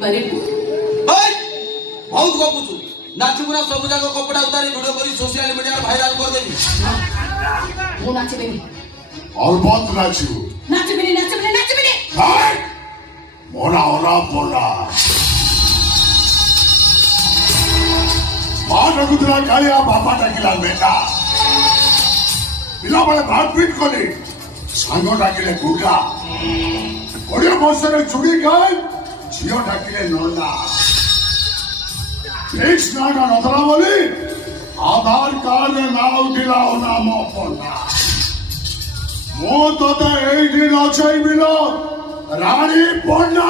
बरे बहुत गपुचु नाचबु ना सब जाक कपड़ा उतारी वीडियो करी सोशल मीडिया रे वायरल कर देबी मु नाचबेनी और बहुत नाचू नाचबेनी हाय मोरा ओरा बोला मां गुदरा कालिया बापा डाकिला बेटा पिला बड़े मारपीट कले सांगो डाकिले गुडा ओडिया बसरे चुड़ी गाय झियो डाकिले नोना एक स्नागा नतरा बोली आधार कार्ड ना उठिला नाम पन्ना मो तो एठी नचाइबिलो रानी पन्ना